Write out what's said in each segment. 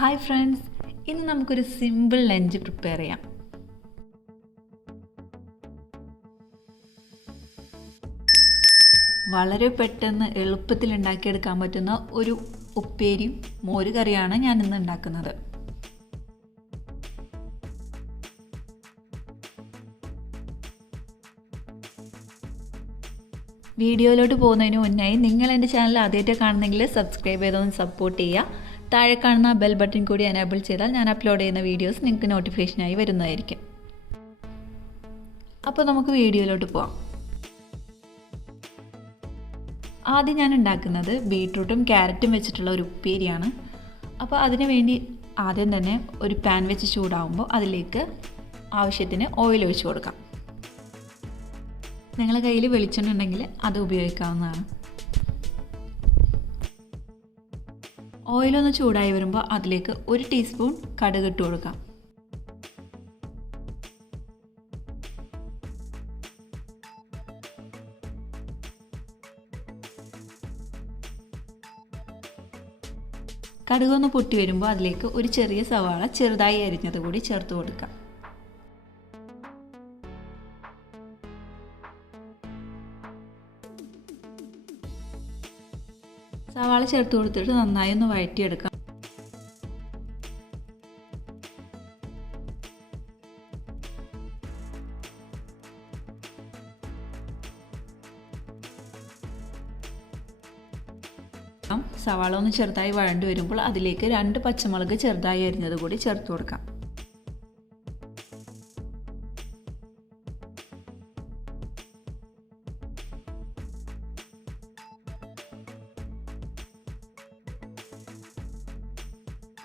Hi friends, ഇന്ന് നമുക്കൊരു simple lunch prepare ചെയ്യാം. വളരെ പെട്ടെന്ന് എളുപ്പത്തിൽ ഉണ്ടാക്കിയെടുക്കാൻ പറ്റുന്ന ഒരു ഉപ്പേരിയും മോര് കറിയാണ് ഞാൻ ഇന്ന് ഉണ്ടാക്കുന്നത്. വീഡിയോയിലോട്ട് പോകുന്നതിന് മുന്നായി നിങ്ങൾ എൻ്റെ ചാനൽ ആദ്യമായിട്ട് കാണുന്നെങ്കിൽ സബ്സ്ക്രൈബ് ചെയ്തൊന്ന് സപ്പോർട്ട് ചെയ്യുക. താഴെ കാണുന്ന ബെൽ ബട്ടൺ കൂടി എനേബിൾ ചെയ്താൽ ഞാൻ അപ്ലോഡ് ചെയ്യുന്ന വീഡിയോസ് നിങ്ങൾക്ക് നോട്ടിഫിക്കേഷനായി വരുന്നതായിരിക്കും. അപ്പോൾ നമുക്ക് വീഡിയോയിലോട്ട് പോകാം. ആദ്യം ഞാൻ ഉണ്ടാക്കുന്നത് ബീട്രൂട്ടും ക്യാരറ്റും വെച്ചിട്ടുള്ള ഒരു ഉപ്പേരിയാണ്. അപ്പോൾ അതിനു വേണ്ടി ആദ്യം തന്നെ ഒരു പാൻ വെച്ച് ചൂടാവുമ്പോൾ അതിലേക്ക് ആവശ്യത്തിന് ഓയിൽ ഒഴിച്ച് കൊടുക്കാം. നിങ്ങളുടെ കയ്യിൽ വെളിച്ചെണ്ണ ഉണ്ടെങ്കിൽ അത് ഉപയോഗിക്കാവുന്നതാണ്. ഓയിലൊന്ന് ചൂടായി വരുമ്പോൾ അതിലേക്ക് 1 ടീസ്പൂൺ കടുക് ഇട്ട് കൊടുക്കാം. കടുകൊന്ന് പൊട്ടി വരുമ്പോൾ അതിലേക്ക് ഒരു ചെറിയ സവാള ചെറുതായി അരിഞ്ഞത് കൂടി ചേർത്ത് കൊടുക്കാം. സവാള ചേർത്ത് കൊടുത്തിട്ട് നന്നായി ഒന്ന് വഴറ്റിയെടുക്കാം. സവാള ഒന്ന് ചെറുതായി വഴണ്ടി വരുമ്പോൾ അതിലേക്ക് 2 പച്ചമുളക് ചെറുതായി അരിഞ്ഞത് കൂടി ചേർത്ത് കൊടുക്കാം.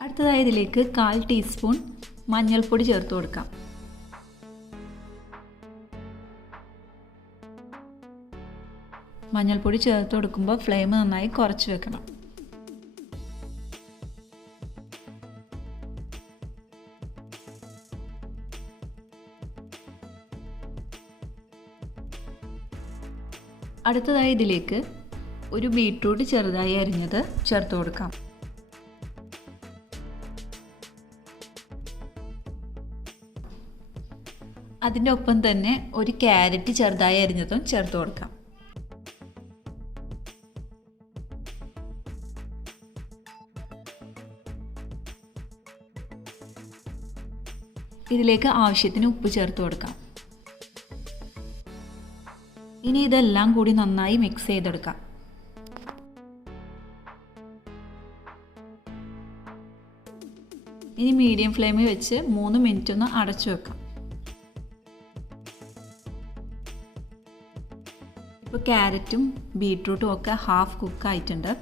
അടുത്തതായി ഇതിലേക്ക് 1/4 ടീസ്പൂൺ മഞ്ഞൾപ്പൊടി ചേർത്ത് കൊടുക്കാം. മഞ്ഞൾപ്പൊടി ചേർത്ത് കൊടുക്കുമ്പോൾ ഫ്ലെയിം നന്നായി കുറച്ച് വെക്കണം. അടുത്തതായി ഇതിലേക്ക് ഒരു ബീട്രൂട്ട് ചെറുതായി അരിഞ്ഞത് ചേർത്ത് കൊടുക്കാം. അതിൻ്റെ ഒപ്പം തന്നെ ഒരു ക്യാരറ്റ് ചെറുതായി അരിഞ്ഞതും ചേർത്ത് കൊടുക്കാം. ഇതിലേക്ക് ആവശ്യത്തിന് ഉപ്പ് ചേർത്ത് കൊടുക്കാം. ഇനി ഇതെല്ലാം കൂടി നന്നായി മിക്സ് ചെയ്തെടുക്കാം. ഇനി മീഡിയം ഫ്ലെയിമിൽ വെച്ച് 3 മിനിറ്റ് ഒന്ന് അടച്ചു വെക്കാം. ഇപ്പോൾ ക്യാരറ്റും ബീട്രൂട്ടും ഒക്കെ ഹാഫ് കുക്ക് ആയിട്ടുണ്ട്.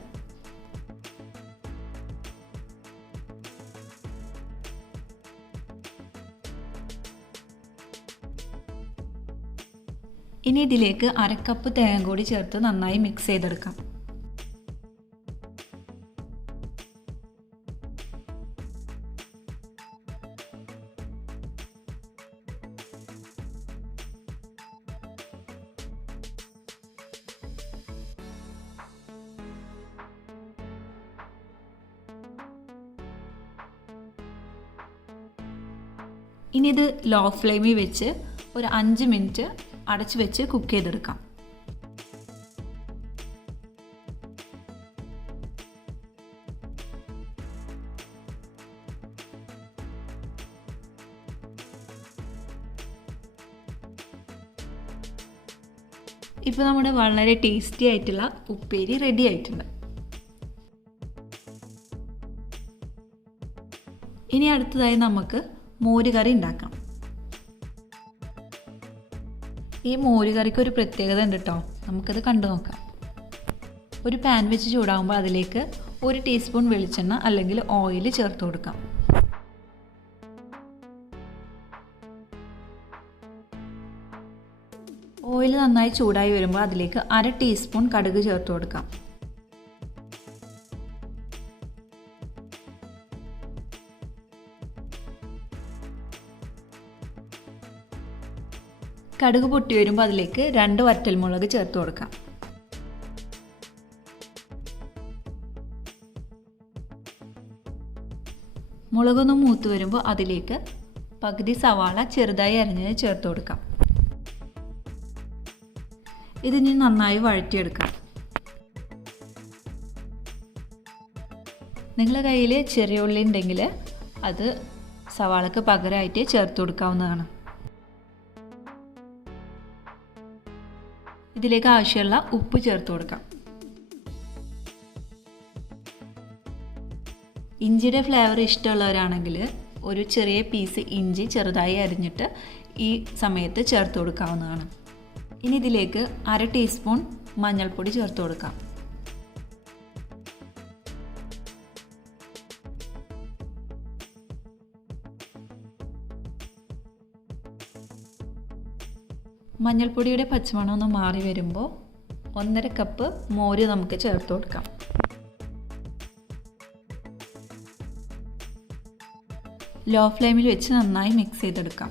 ഇനി ഇതിലേക്ക് 1/2 കപ്പ് തേങ്ങ കൂടി ചേർത്ത് നന്നായി മിക്സ് ചെയ്തെടുക്കാം. ഇനി ഇത് ലോ ഫ്ലെയിമിൽ വെച്ച് ഒരു 5 മിനിറ്റ് അടച്ചു വെച്ച് കുക്ക് ചെയ്തെടുക്കാം. ഇപ്പോൾ നമ്മുടെ വളരെ ടേസ്റ്റി ആയിട്ടുള്ള ഉപ്പേരി റെഡി ആയിട്ടുണ്ട്. ഇനി അടുത്തതായി നമുക്ക് മോര് കറി ഉണ്ടാക്കാം. ഈ മോര് കറിക്ക് ഒരു പ്രത്യേകത ഉണ്ട് കേട്ടോ, നമുക്കത് കണ്ടു നോക്കാം. ഒരു പാൻ വെച്ച് ചൂടാകുമ്പോൾ അതിലേക്ക് 1 ടീസ്പൂൺ വെളിച്ചെണ്ണ അല്ലെങ്കിൽ ഓയിൽ ചേർത്ത് കൊടുക്കാം. ഓയിൽ നന്നായി ചൂടായി വരുമ്പോൾ അതിലേക്ക് 1/2 ടീസ്പൂൺ കടുക് ചേർത്ത് കൊടുക്കാം. കടുക് പൊട്ടി വരുമ്പോൾ അതിലേക്ക് 2 വറ്റൽമുളക് ചേർത്ത് കൊടുക്കാം. മുളകൊന്ന് മൂത്ത് വരുമ്പോൾ അതിലേക്ക് പകുതി സവാള ചെറുതായി അരിഞ്ഞത് ചേർത്ത് കൊടുക്കാം. ഇതിനി നന്നായി വഴറ്റിയെടുക്കാം. നിങ്ങളുടെ കയ്യിൽ ചെറിയ ഉള്ളി ഉണ്ടെങ്കിൽ അത് സവാളക്ക് പകരമായിട്ട് ചേർത്ത് കൊടുക്കാവുന്നതാണ്. ഇതിലേക്ക് ആവശ്യമുള്ള ഉപ്പ് ചേർത്ത് കൊടുക്കാം. ഇഞ്ചിയുടെ ഫ്ലേവർ ഇഷ്ടമുള്ളവരാണെങ്കിൽ ഒരു ചെറിയ പീസ് ഇഞ്ചി ചെറുതായി അരിഞ്ഞിട്ട് ഈ സമയത്ത് ചേർത്ത് കൊടുക്കാവുന്നതാണ്. ഇനി ഇതിലേക്ക് 1/2 ടീസ്പൂൺ മഞ്ഞൾപ്പൊടി ചേർത്ത് കൊടുക്കാം. മഞ്ഞൾപ്പൊടിയുടെ പച്ചമണം ഒന്ന് മാറി വരുമ്പോൾ 1.5 കപ്പ് മോര് നമുക്ക് ചേർത്ത് കൊടുക്കാം. ലോ ഫ്ലെയിമിൽ വെച്ച് നന്നായി മിക്സ് ചെയ്തെടുക്കാം.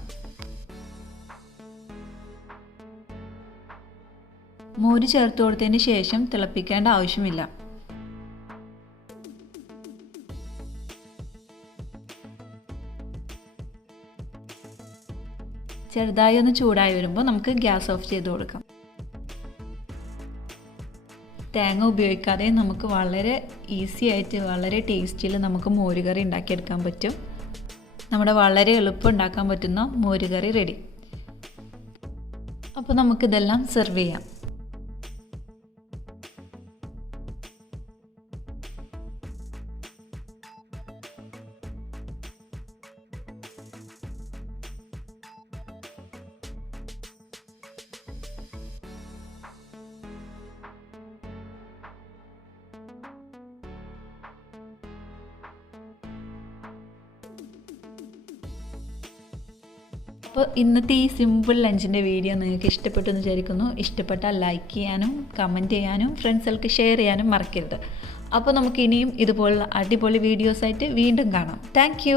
മോര് ചേർത്ത് കൊടുത്തതിന് ശേഷം തിളപ്പിക്കേണ്ട ആവശ്യമില്ല. ചെറുതായി ഒന്ന് ചൂടായി വരുമ്പോൾ നമുക്ക് ഗ്യാസ് ഓഫ് ചെയ്ത് കൊടുക്കാം. തേങ്ങ ഉപയോഗിക്കാതെ നമുക്ക് വളരെ ഈസി ആയിട്ട് വളരെ ടേസ്റ്റിൽ നമുക്ക് മോരുകറി ഉണ്ടാക്കിയെടുക്കാൻ പറ്റും. നമ്മുടെ വളരെ എളുപ്പം ഉണ്ടാക്കാൻ പറ്റുന്ന മോരുകറി റെഡി. അപ്പോൾ നമുക്കിതെല്ലാം സെർവ് ചെയ്യാം. അപ്പോൾ ഇന്നത്തെ ഈ സിമ്പിൾ ലഞ്ചിൻ്റെ വീഡിയോ നിങ്ങൾക്ക് ഇഷ്ടപ്പെട്ടു എന്ന് വിചാരിക്കുന്നു. ഇഷ്ടപ്പെട്ടാൽ ലൈക്ക് ചെയ്യാനും കമൻറ്റ് ചെയ്യാനും ഫ്രണ്ട്സുകൾക്ക് ഷെയർ ചെയ്യാനും മറക്കരുത്. അപ്പോൾ നമുക്ക് ഇനിയും ഇതുപോലുള്ള അടിപൊളി വീഡിയോസായിട്ട് വീണ്ടും കാണാം. താങ്ക്